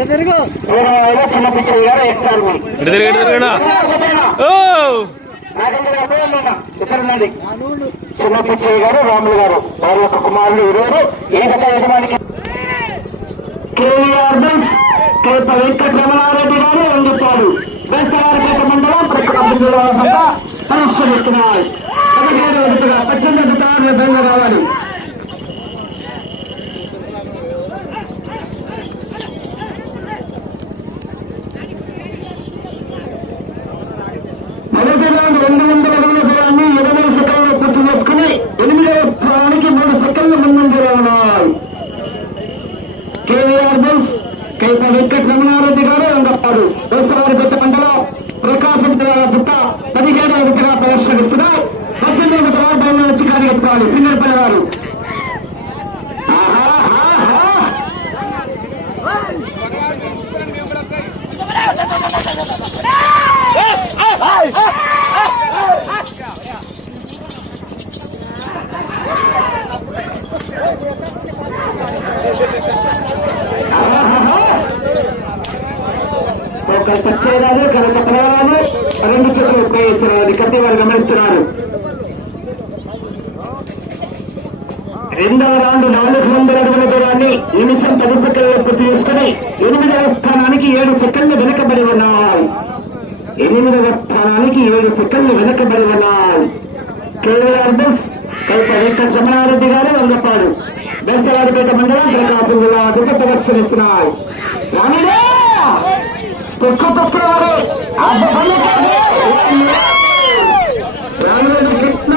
వీరవాయిలో చిన్న పిచ్చయ్య గారు రాములు గారు. వారి యొక్క కుమారుడు ఇరువురు. గత యజమానికి కేవీఆర్ బెన్స్ కేప వెంకట రమణారెడ్డి గారు వండుతారు బెంసవారిపేట మండలం ప్రకటన జిల్లా ఎదుగుగా పద్దెనిమిది రావాలి మొదటి రౌండ్ రెండు వందల అడుగుల దూరాన్ని ఇరవై సెకండ్లు పూర్తి చేసుకుని ఎనిమిదవ స్థానానికి మూడు సెకండ్ల ముందంజలో ఉన్నాయి కేవీఆర్ బెన్స్ కైప వెంకట రమణారెడ్డి గారు వంగప్పారు దోసరావుపేట మండలం ప్రకాశం జిల్లా పుట్ట పదిహేడు విధంగా ప్రదర్శనిస్తున్నారు పద్దెనిమిది తర్వాత వచ్చి కార్యక్రమాలు సింగర్ వారు ఒక సత్యరాజు కనక పిలవరాజు రెండు చెట్లు ఉపయోగిస్తున్నారు కట్టి వారు గమనిస్తున్నారు. రెండవ రౌండ్ నాలుగు వందల అడుగుల దూరాన్ని నిమిషం పది సెకండ్లు పూర్తి చేసుకుని ఎనిమిదవ స్థానానికి ఏడు సెకండ్లు వెనుకబడి ఉన్నాయి. ఎనిమిదవ స్థానానికి ఏడు సెకండ్లు వెనుకబడి ఉన్నాయి. కేవలం బస్ కల్ప వెంకట రమణారెడ్డి గారు వందపాడు. బెస్తవారిపేట మండలం ప్రకాశం జిల్లా అధిక ప్రదర్శనిస్తున్నాయి రామిడే తొక్కు తొక్కున్నారు రామిరెడ్డి కృష్ణ.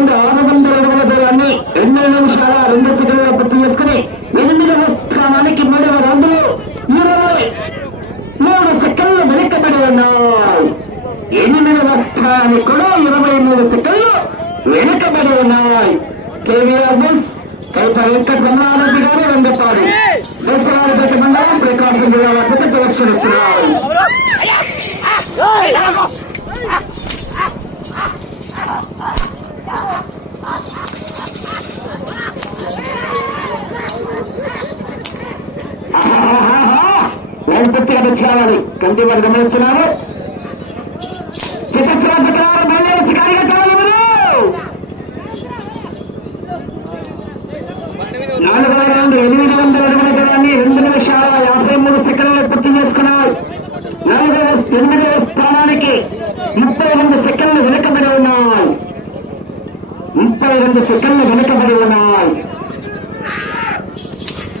రెండు ఆరు వందల అడుగుల దూరాన్ని రెండు నిమిషాల రెండు సెకండ్ల పూర్తి చేసుకుని ఎనిమిదవ స్థానానికి మూడవ రౌండ్లు ఇరవై మూడు సెకండ్లు వెనుకబడి ఉన్నాయి ఎనిమిదవ స్థానానికి కూడా ఇరవై మూడు సెకండ్లు వెనుకబడి ఉన్నాయి. కేవీఆర్ బుల్స్ కైప వెంకట రమణారెడ్డి గారు వెంకటాడు దసరాపేట మండలం ప్రకాశం జిల్లా వద్ద ప్రదర్శనిస్తున్నారు లైన్ పూర్తిగా తెచ్చుకోవాలి కంటి వారు గమనిస్తున్నారు చిత్తశ్రాద్ధకాలు కార్యకర్తలు ఎనిమిది వందల అడుగుల దూరాన్ని రెండు నిమిషాల యాభై మూడు సెకండ్లు పూర్తి చేసుకున్నారు నాలుగవ ఎనిమిదవ స్థానానికి ముప్పై రెండు సెకండ్లు వెనుకబడి ఉన్నాయి ముప్పై రెండు సెకండ్లు వెనుకబడి ఉన్నాయి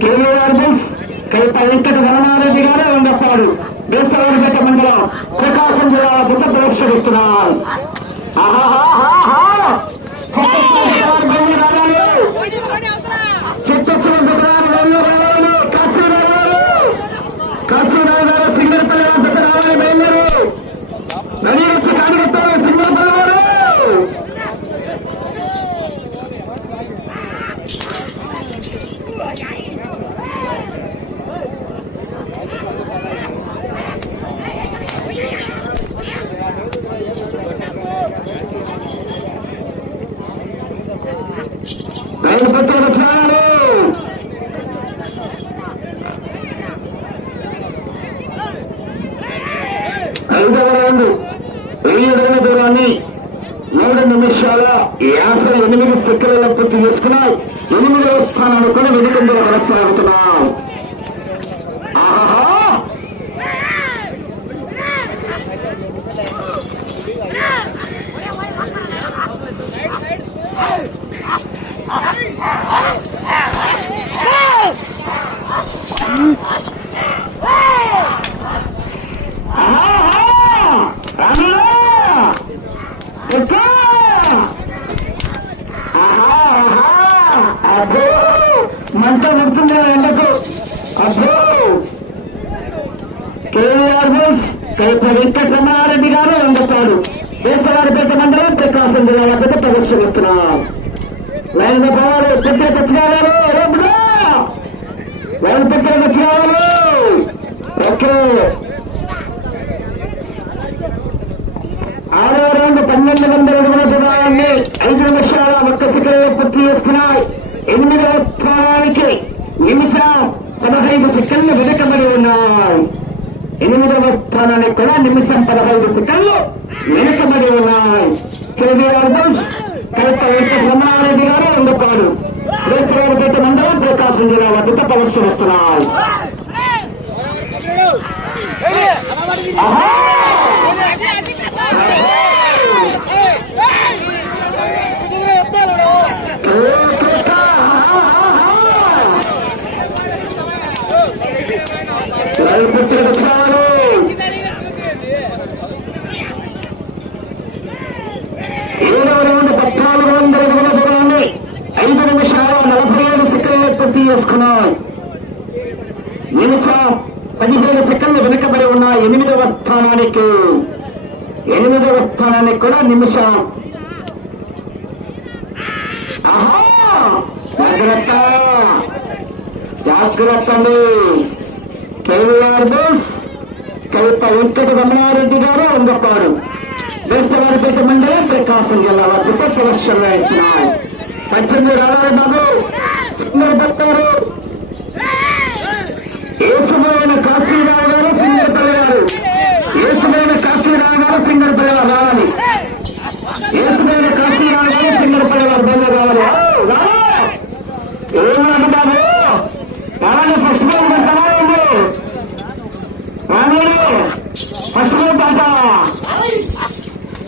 కేవీఆర్ బుల్స్ వెంకట రమణారెడ్డి గారే వండపాడు దేశవాడిపేట మండలం ప్రకాశం జిల్లా బుద్ధ ప్రదర్శనిస్తున్నారు ఆహాహాహా! చిత్తచ్చిన దుకాణాలు వెళ్ళు వెళ్ళాలి కాశీరావు గారు కాశీరావు గారు సింగర్పల్లి వద్దకు రావాలి బయలుదేరు రెడీ వచ్చి కార్యకర్తలు సింగర్పల్లి వారు రైలు పత్రిక వచ్చారు ఐదవ రౌండ్ వెయ్యి అడుగుల దూరాన్ని మూడు నిమిషాల యాభై ఎనిమిది సెకండ్ల పూర్తి చేసుకున్నాయి. ఎనిమిదవ స్థానాన్ని కూడా వెనుకంలో కొనసాగుతున్నాం. ఆహా నడుతుంది ఎండకు అబ్బో కేవీఆర్ బస్ కైప వెంకటరమారెడ్డి గారు వందతాడు దేశవారిపేట మండలం ప్రకాశం జిల్లా పెద్ద ప్రదర్శనిస్తున్నారు లైన్లో పోవాలి పెట్టే తెచ్చుకోవాలి రోడ్డులో లైన్ పెట్టే తెచ్చుకోవాలి ఓకే ఆరో రౌండ్ పన్నెండు వందల అడుగుల దూరాన్ని ఐదు నిమిషాల ఒక్క సెకండ్లో పూర్తి చేసుకున్నాయి ఎనిమిదవ స్థానానికి నిమిషం పదహైదు సెకండ్లు వెనుకబడి ఉన్నాయి. ఎనిమిదవ స్థానానికి కూడా నిమిషం పదహైదు సెకండ్లు వెనుకబడి ఉన్నాయి కేవీఆర్ బోస్ కలెక్ట వెంకట రమణారెడ్డి గారు అందుకోడు శ్రీశ్వరపేట మండలం ప్రకాశం జిల్లా వద్ద ప్రదర్శనిస్తున్నారు ఆహా! ఏడవ రౌండ్ పద్నాలుగు వందల అడుగుల దూరాన్ని ఐదు నిమిషాల నలభై ఏడు సెకండ్లు పూర్తి చేసుకున్నాయి నిమిషం పదిహేను సెకండ్లు వెనుకబడి ఉన్న ఎనిమిదవ స్థానానికి ఎనిమిదవ స్థానానికి కూడా నిమిషం జాగ్రత్త జాగ్రత్త కేవీఆర్ బోస్ కవిత వెంకట రమణారెడ్డి గారు అందపాడు. దేశవారిపేట మండలం ప్రకాశం జిల్లా వద్ద సెలక్షన్ వేస్తున్నారు పద్దెనిమిది రావాలి బాబు. సుందర్ ఏసుమైన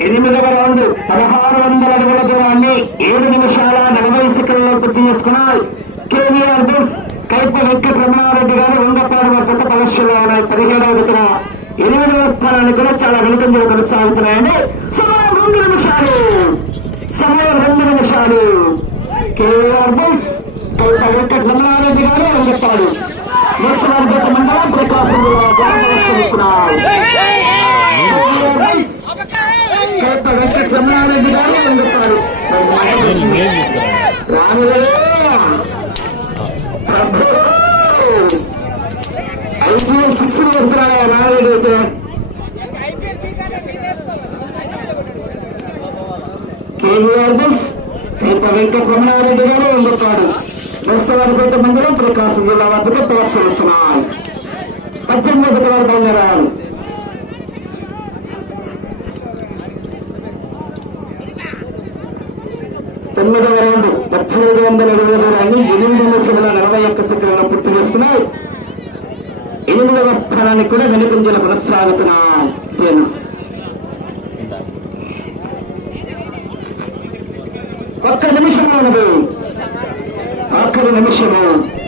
ఎనిమిదవ రౌండ్ పదహారు వందల అడుగుల దూరాన్ని ఏడు నిమిషాల నలభై సెకండ్లో పూర్తి చేసుకున్నాయి కేవీఆర్ బస్ కైప వెంకట రమణారెడ్డి గారు వంగపాడు వద్ద ప్రదర్శనలో ఉన్నాయి పదిహేడవ దగ్గర ఎనిమిదవ స్థానానికి కూడా చాలా వెనుకంజలు కొనసాగుతున్నాయండి సమయం రెండు నిమిషాలు సమయం రెండు నిమిషాలు కేవీఆర్ బస్ కైప వెంకట రమణారెడ్డి గారు వంగపాడు మున్సిపాలిటీ మండలం ప్రకాశం జిల్లా వద్ద ప్రదర్శనిస్తున్నారు కైప వెంకట రమణారెడ్డి గారు వంగపాడు నేను నేను తీసుకున్నాను రాములయ్య ప్రభు ఐదు సిక్స్ వస్తున్నాయా రాలేదైతే కేవీఆర్ బస్ కైప వెంకట రమణారెడ్డి గారు వండుతాడు బస్తవారిపేట మండలం ప్రకాశం జిల్లా వద్దకు ప్రోత్సహిస్తున్నారు పద్దెనిమిది వారు బయలుదేరాలి తొమ్మిదవ రౌండ్ పద్దెనిమిది వందల ఇరవై దూరాన్ని ఎనిమిది లక్షల నలభై ఒక్క సెకండ్ల పూర్తి చేసుకున్నాయి ఎనిమిదవ స్థానానికి కూడా వెనుకంజలు కొనసాగుతున్నాయి తేను. ఒక్క నిమిషం ఉన్నది ఆఖరి నిమిషము.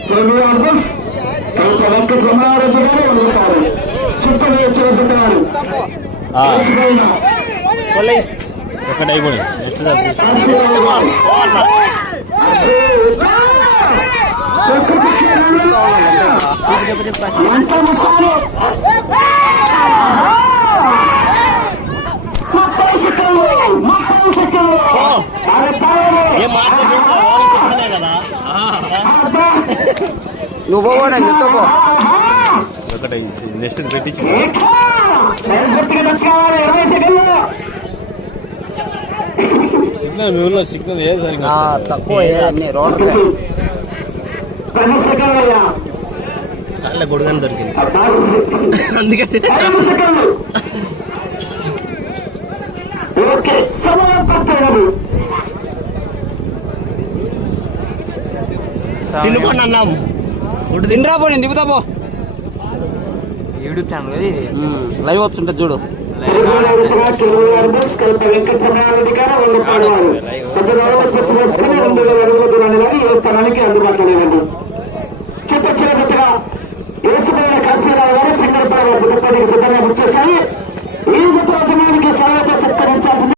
కేవీఆర్ బస్ కైక వెంకట రమణారెడ్డి గారు ఉంటారు చుట్టూ వేసేస్తున్నారు ఆ. ఒకటి అయిపోయి నెక్స్ట్ నువ్వు పోనా నీతో పో ఒకటి నెక్స్ట్ పెట్టించి గట్టిగా తెచ్చుకోవాలి ఇరవై సెకండ్లు సిగ్నల్ మీ ఊళ్ళో సిగ్నల్ ఏం సరిగ్గా. తక్కువ ఏ అన్ని రోడ్లే. చాలా గొడుగని దొరికింది. అందుకే ఓకే సమయం పూర్తయినది తినుపండి అన్నాం. తిండ్రా పో. నేను దిగుతా పో యూట్యూబ్ ఛానల్ కదా లైవ్ వస్తుంటది చూడు. కల్ప వెంకటరమణారెడ్డి గారు వంద పాడవారు కొంచెం రోజులు చెప్పుకొచ్చుకుని రెండు వేల అడుగుల దూరాన్ని కానీ ఏ స్థలానికి అందుబాటులో లేదండి సిద్ధంగా గుర్తించాలి ఈ గుర్తు సమానికి సహాయత సత్కరించాల్సిన